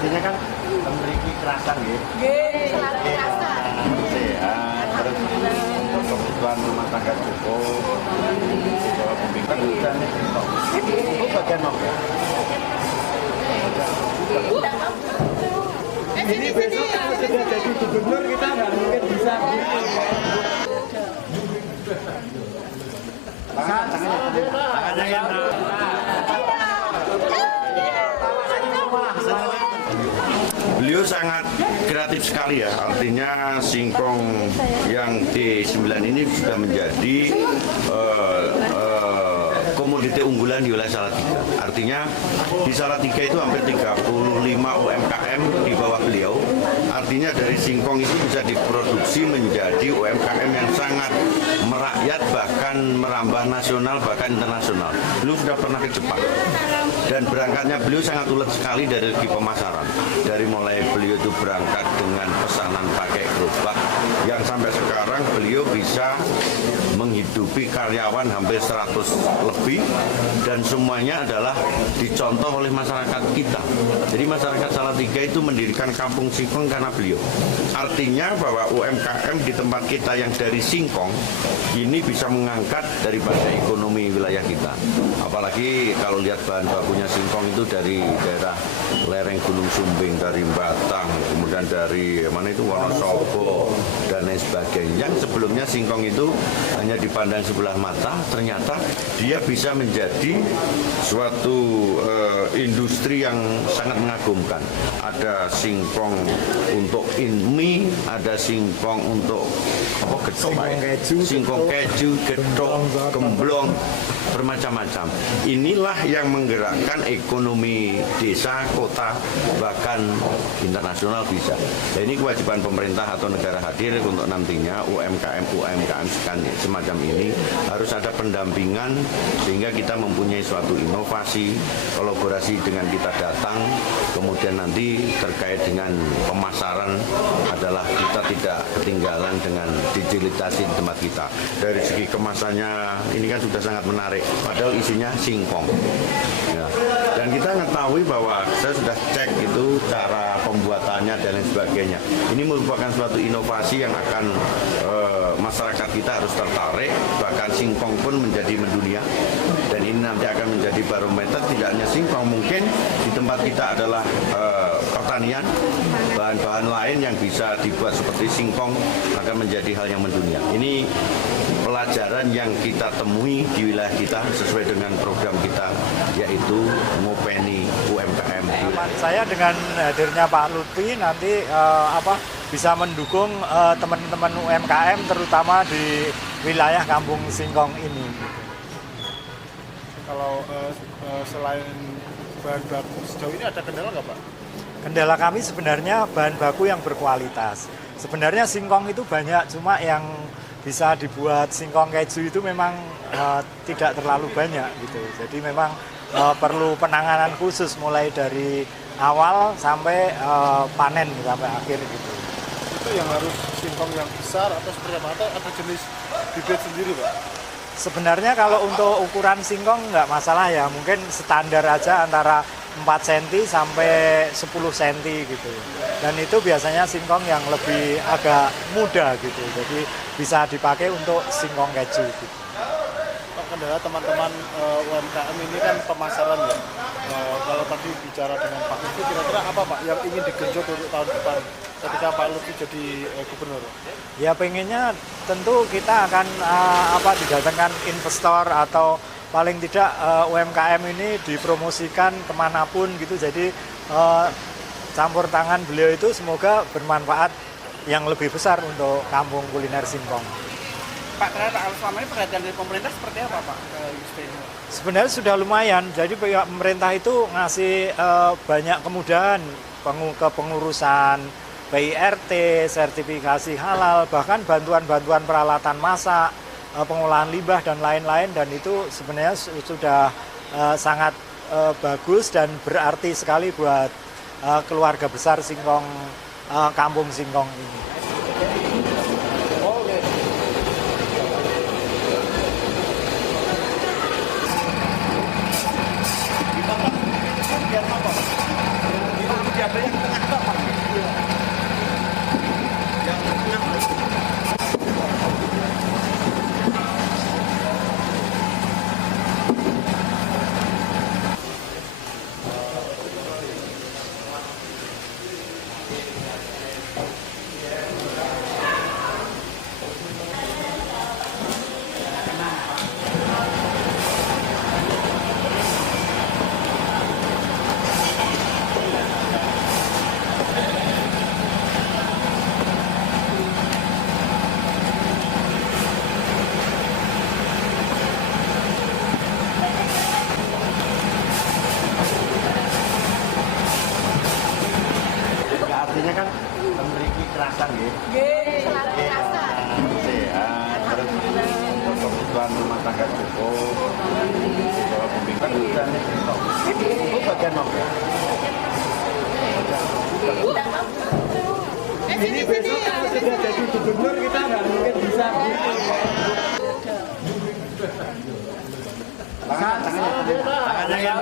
Artinya kan memiliki kerasan ya. Sehat, terus untuk kebutuhan rumah tangga cukup. Kalau pembimbing dan itu bagian apa? Ini besok kalau sudah jadi gubernur kita nggak mungkin bisa. Tangannya yang beliau sangat kreatif sekali ya, artinya singkong yang D9 ini sudah menjadi komoditi unggulan di wilayah Salatiga. Artinya di Salatiga itu hampir 35 UMKM di bawah beliau. Artinya dari singkong itu bisa diproduksi menjadi UMKM yang sangat merakyat, bahkan merambah nasional, bahkan internasional. Beliau sudah pernah ke Jepang dan berangkatnya beliau sangat ulet sekali dari segi pemasaran. Dari mulai beliau itu berangkat dengan pesanan pakai gerobak yang sampai sekarang beliau bisa menghidupi karyawan hampir 100 lebih dan semuanya adalah dicontoh oleh masyarakat kita. Jadi masyarakat Salatiga itu mendirikan kampung singkong karena beliau. Artinya bahwa UMKM di tempat kita yang dari singkong ini bisa mengangkat daripada ekonomi wilayah kita. Apalagi kalau lihat bahan bakunya singkong itu dari daerah lereng Gunung Sumbing, dari Batang, kemudian dari mana itu Wonosobo dan lain sebagainya. Yang sebelumnya singkong itu hanya dipandang sebelah mata, ternyata dia bisa menjadi suatu industri yang sangat mengagumkan. Ada singkong untuk mie, ada singkong untuk singkong keju, gedok, gemblong, bermacam-macam. Inilah yang menggerakkan ekonomi desa, kota, bahkan internasional bisa. Dan ini kewajiban pemerintah atau negara hadir untuk nantinya UMKM semacam ini harus ada pendampingan sehingga kita mempunyai suatu inovasi, kolaborasi dengan kita datang, kemudian nanti terkait dengan pemasaran adalah kita tidak ketinggalan dengan digitalisasi di tempat kita. Dari segi kemasannya ini kan sudah sangat menarik, padahal isinya singkong. Ya. Dan kita mengetahui bahwa saya sudah cek itu cara pembuatannya dan lain sebagainya. Ini merupakan suatu inovasi yang akan masyarakat kita harus tertarik, bahkan singkong pun menjadi mendunia. Dan ini nanti akan menjadi barometer tidak hanya singkong, mungkin di tempat kita adalah pertanian, bahan-bahan lain yang bisa dibuat seperti singkong akan menjadi hal yang mendunia. Ini pelajaran yang kita temui di wilayah kita sesuai dengan program kita, yaitu Ngopeni UMKM. Saya dengan hadirnya Pak Lutfi nanti bisa mendukung teman-teman UMKM terutama di wilayah Kampung Singkong ini. Kalau selain bahan baku sejauh ini ada kendala nggak Pak? Kendala kami sebenarnya bahan baku yang berkualitas. Sebenarnya singkong itu banyak, cuma yang bisa dibuat singkong keju itu memang tidak terlalu banyak gitu. Jadi memang perlu penanganan khusus mulai dari awal sampai panen sampai akhir gitu. Itu yang harus singkong yang besar atau seperti apa, atau ada jenis bibit sendiri Pak? Sebenarnya kalau untuk ukuran singkong nggak masalah ya, mungkin standar aja antara 4 cm sampai 10 cm gitu. Dan itu biasanya singkong yang lebih agak muda gitu. Jadi bisa dipakai untuk singkong keju gitu. Pak, kendala teman-teman UMKM ini kan pemasaran ya. Kalau tadi bicara dengan Pak Lutfi, kira-kira apa Pak yang ingin digenjot untuk tahun depan ketika Pak Lutfi jadi gubernur? Ya pengennya tentu kita akan didatangkan investor atau paling tidak UMKM ini dipromosikan kemanapun gitu. Jadi campur tangan beliau itu semoga bermanfaat yang lebih besar untuk kampung kuliner singkong. Pak, ternyata selama ini perhatian dari pemerintah seperti apa Pak? Sebenarnya sudah lumayan, jadi pemerintah itu ngasih banyak kemudahan kepengurusan PIRT, sertifikasi halal, bahkan bantuan-bantuan peralatan masak, pengolahan limbah dan lain-lain, dan itu sebenarnya sudah sangat bagus dan berarti sekali buat keluarga besar singkong, kampung singkong ini. Artinya kan memiliki kerasan ya. Sehat, terus kebutuhan rumah tangga cukup. Kalau pembimbing udah nih. Itu bagian mau. Ini besok kalau sudah jadi gubernur kita nggak mungkin bisa. Tangannya yang